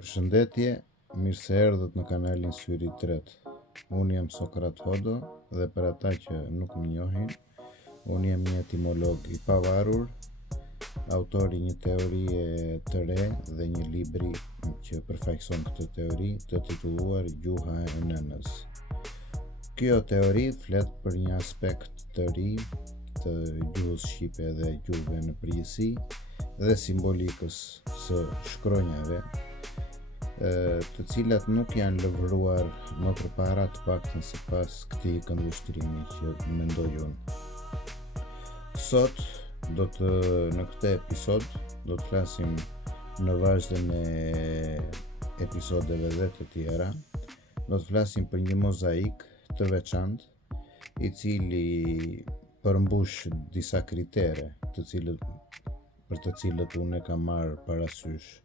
Përshëndetje, mirë se erdhët në kanalin Syri i Tretë. Unë jam Sokrat Hodo dhe për ata që nuk më njohin, unë jam një etimolog i pavarur, autori një teorie të re dhe një libri që përfaqëson këtë teori të titulluar Gjuha e Nënës. Kjo teori flet për një aspekt të ri të gjuhës shqipe dhe gjuhëve në përgjithësi dhe simbolikës së shkronjave, të cilat nuk janë lëvëruar më përpara, të paktën sipas këtij këndvështrimi që mendoj unë. Sot në këtë episod do të flasim në vazhdim e episodeve dhe të tjera. Do të flasim për një mozaik të veçantë, i cili përmbush disa kritere për të cilët unë e kam marrë parasysh.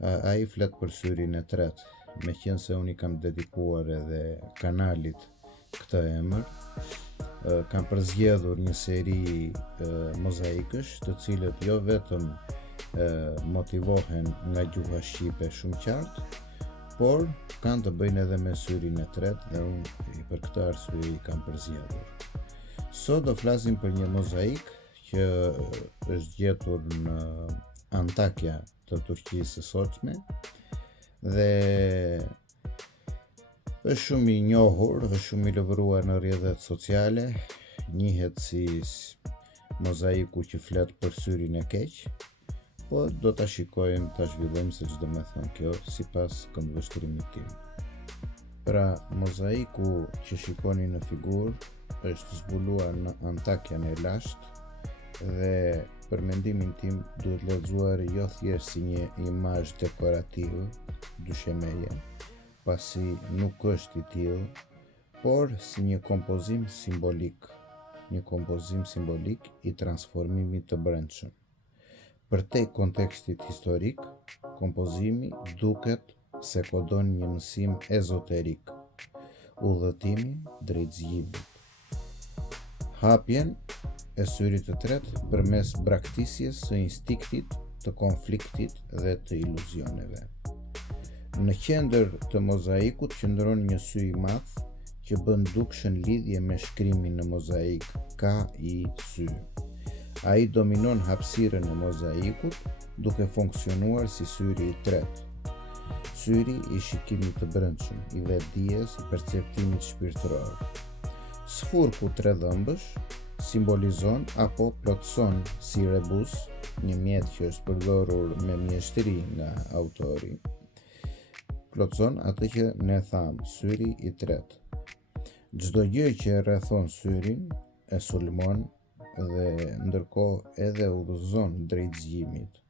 Ai flet për syrin e tretë, meqense unë i kam dedikuar edhe kanalit këtë emër. Kam përzgjedhur një seri mozaikësh, të cilët jo vetëm motivohen nga gjuha shqipe shumë qartë, por kanë të bëjnë edhe me syrin e tretë dhe unë për këtë arsye i kam përzgjedhur. Sot do flasim për një mozaik që është gjetur në Antakya të Turqisë së sotshme dhe është shumë i njohur, është shumë i lëvëruar në rrjetet sociale, njihet si mozaiku që flet për syrin e keq, po do ta shikojmë, ta zhvillojmë se ç'do të thonë kjo sipas këndvështrimit tim. Pra, mozaiku që shikoni në figurë është zbuluar në Antakyan e lashtë dhe për mendimin tim duhet lexuar jo thjesht si një imazh dekorativ, dyshemeje, pasi nuk është i tillë, por si një kompozim simbolik i transformimit të brendshëm. Përtej kontekstit historik, kompozimi duket se kodon një mësim ezoterik, udhëtimi drejt zgjimit. Hapjen e syrit të tretë përmes braktisjes së instiktit të konfliktit dhe të iluzioneve. Në qendër të mozaikut qëndron një sy i madh që bën dukshën lidhje me shkrimin në mozaik K-I-sy. Ai dominon hapësirën e mozaikut duke funksionuar si syri i tretë. Syri i shikimit të brendshëm, i vetdijes, i perceptimit shpirtëror. Sfurku tre dhëmbësh simbolizon apo plotëson si rebus, një mjet që është përdorur me mjeshtri nga autori, plotëson atë që ne thamë, syri i tretë. Çdo gjë që e rrethon syrin e sulmon dhe ndërkohë edhe udhëzon drejt zgjimit.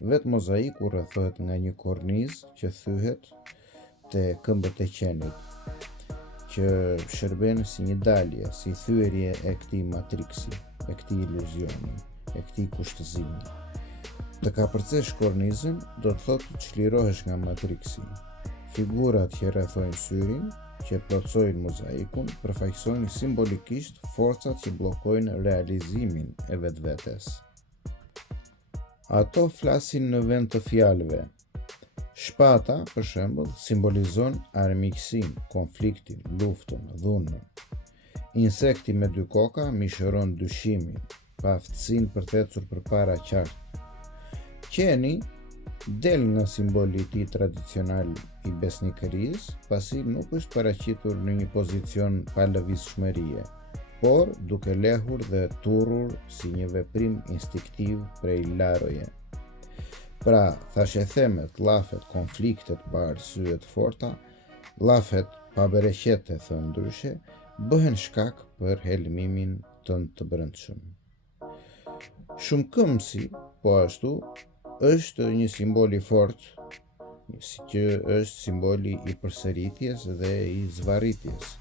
Vetë mozaiku rrethohet nga një kornizë që thyhet te këmbët e qenit, që shërben si një dalje, si thyerje e këtij matriksi, e këtij iluzioni, e këtij kushtëzimi. Të kapërcesh kornizën do të thotë të çlirohesh nga matriksi. Figurat që rrethojnë syrin, që plotësojnë mozaikun, përfaqësojnë simbolikisht forcat që bllokojnë realizimin e vetvetes. Ato flasin në vend të fjalëve. Shpata, për shembull, simbolizon armiqësinë, konfliktin, luftën, dhunën. Insekti me dy koka mishëron dyshimin, pa aftësinë për të ecur përpara qartë. Qeni del nga simboli i tij tradicional i besnikërisë, pasi nuk është paraqitur në një pozicion pa lëvizshmërie, por duke lehur dhe turrur si një veprim instiktiv prej laroje. Pra, thashe themet, llafet, konfliktet pa arsye të forta, llafet pa bereqete thënë ndryshe, bëhen shkak për helmimin tënd të brendshëm. Shumëkëmbësi, po ashtu, është një simbol i fortë, si që është simboli i përsëritjes dhe i zvarritjes.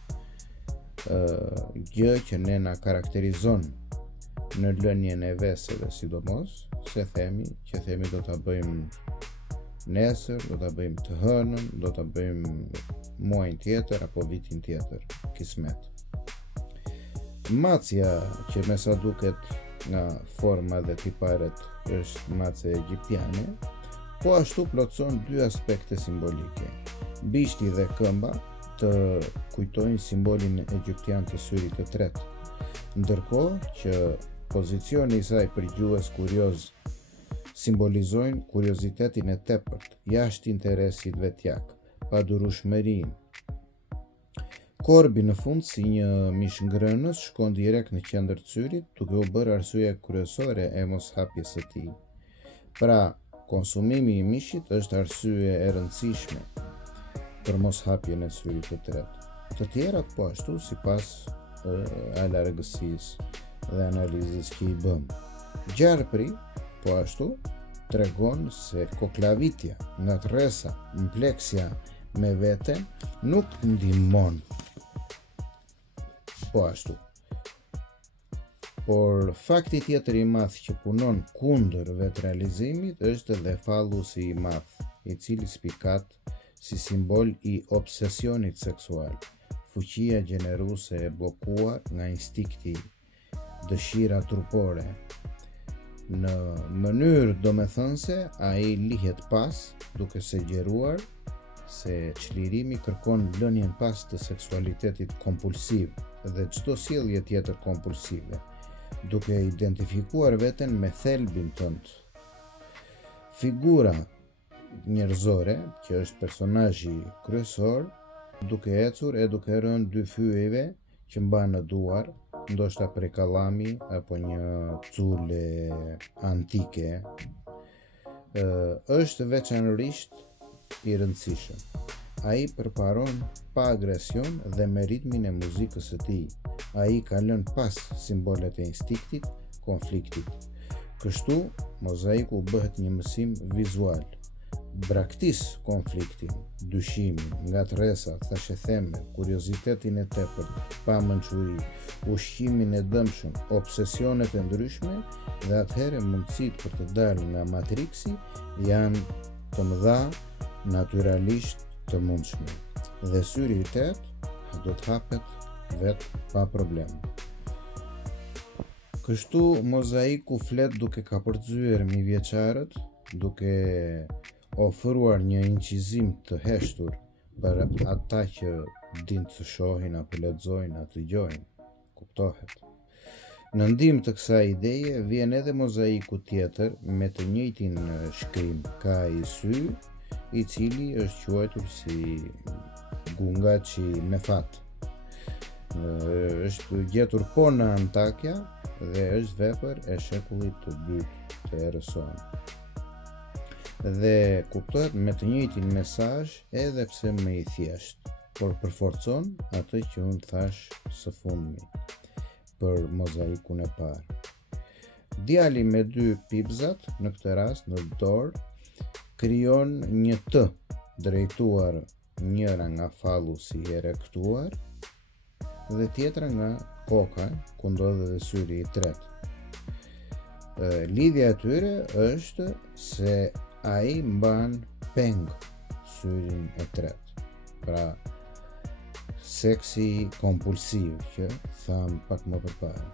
Gjë që ne na karakterizon në lënien e veseve, sidomos, se themi do ta bëjmë nesër, do ta bëjmë të hënën, do ta bëjmë muajin tjetër apo vitin tjetër, kismet. Macja, që me sa duket nga forma dhe tiparet është mace egjiptiane, po ashtu plotëson dy aspekte simbolike. Bishti dhe këmba të kujtojnë simbolin egjiptian të syrit të tretë, ndërkohë që pozicioni i saj për gjuhës kurioz simbolizojnë kuriozitetin e tepërt, jashtë interesit vetjak, padurueshmërinë. Korbi në fund si një mish ngrënës shkon direkt në qendër të syrit, duke u bërë arsye kryesore e moshapjes së tij. Pra, konsumimi i mishit është arsye e rëndësishme për moshapjen e syrit të tretë. Të tjerat po ashtu sipas largësisë dhe analizës që i bëm. Gjarpri po ashtu tregon se koklavitja, ngatresa, mpleksja me veten nuk ndihmon. Po ashtu. Por fakti tjetër i madh që punon kundër vetrealizimit është edhe fallusi i madh, i cili spikat si simbol i obsesionit seksual, fuqia gjeneruese e bllokuar nga instinkti, dëshira trupore. Në mënyrë domethënëse, ai lihet pas, duke sugjeruar se çlirimi kërkon lënien pas të seksualitetit kompulsiv dhe çdo sjellje tjetër kompulsive, duke identifikuar veten me thelbin tënd. Figura njerëzore, që është personazhi kryesor, duke ecur e duke rënë dy fyjeve që mban në duar, ndoshta prej kallami apo një cule antike, është veçanërisht i rëndësishëm. Ai përparon pa agresion dhe me ritmin e muzikës së tij. Ai ka lënë pas simbolet e instinktit, konfliktit. Kështu, mozaiku bëhet një mësim vizual. Braktis konfliktin, dyshimin, ngatresat, thashetheme, kuriozitetin e tepërt, pamënçuri, ushqimin e dëmshëm, obsesionet e ndryshme dhe atëherë mundësitë për të dalë nga matriksi janë të mëdha, natyralisht të mundshme. Dhe syri i tetë do të hapet vetë pa problem. Kështu mozaiku flet duke kapërcyer mijëvjeçarët, duke ofruar një incizim të heshtur për ata që din të shohin apo lexojnë apo dëgjojnë. Kuptohet. Në ndihmë të kësaj ideje vjen edhe mozaiku tjetër me të njëjtin shkrim, ka i sy, i cili është quajtur si Gungaçi Mefat. Është gjetur po në Antakya dhe është vepër e shekullit të dytë të erës sonë. Dhe kuptohet me të njëjtin mesazh edhe pse më i thjesht, por përforcon atë që unë thash së fundmi për mozaikun e parë. Djali me dy pipzat, në këtë rast në dorë, krijon një T drejtuar njëra nga fallusi i erektuar dhe tjetra nga koka, ku ndodhet dhe syri i tretë. Lidhja e tyre është se ai mban peng syrin e tretë. Pra, seksi kompulsiv që tham pak më përpara.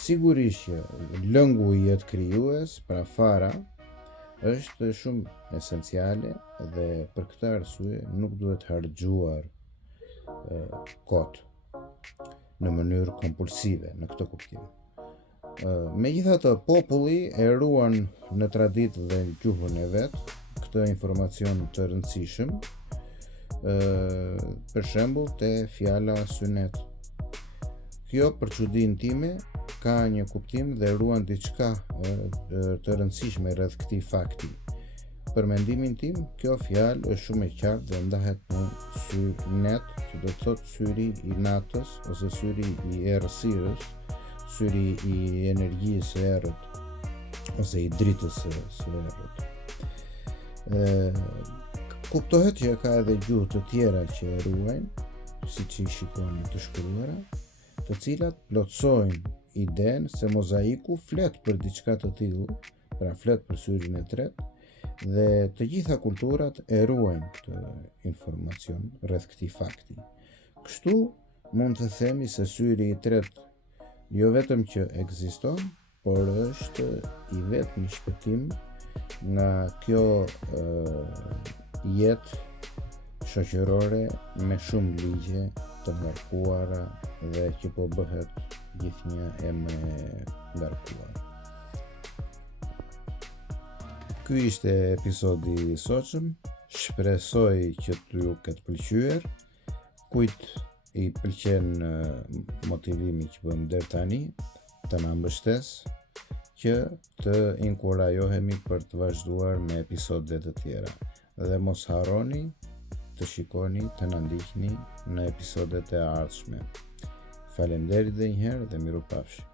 Sigurisht që lëngu i jetë krijues, pra fara, është shumë esenciale dhe për këtë arsye nuk duhet harxhuar kot në mënyrë kompulsive në këtë kuptim. Megjithatë, populli e ruan në traditë dhe gjuhën e vet këtë informacion të rëndësishëm, për shembull te fjala synet. Kjo për çudinë time ka një kuptim dhe ruan diçka të rëndësishme rreth këtij fakti. Për mendimin tim, kjo fjalë është shumë e qartë dhe ndahet në synet, që do të thotë syri i natës ose syri i errësirës, syri i energjisë së errët ose i dritës së errët. Kuptohet që ka edhe gjuhë të tjera që e ruajnë, siç i shikoni të shkruara, të cilat plotësojnë idenë se mozaiku flet për diçka të tillë, pra flet për syrin e tretë, dhe të gjitha kulturat e ruajnë këtë informacion rreth këtij fakti. Kështu mund të themi se syri i tretë jo vetëm që ekziston, por është i vetmi shpëtim nga kjo jetë shoqërore me shumë ligje të ngarkuara dhe që po bëhet gjithnjë e më ngarkuar. Ky ishte episodi i sotshëm. Shpresoj që t'ju ketë pëlqyer. Kujt i pëlqen motivimi që bëm deri tani, të na mbështes që të inkurajohemi për të vazhduar me episode të tjera. Dhe mos harroni të shikoni, të na ndiqni në episodet e ardhshme. Faleminderit edhe një herë dhe mirupafshim.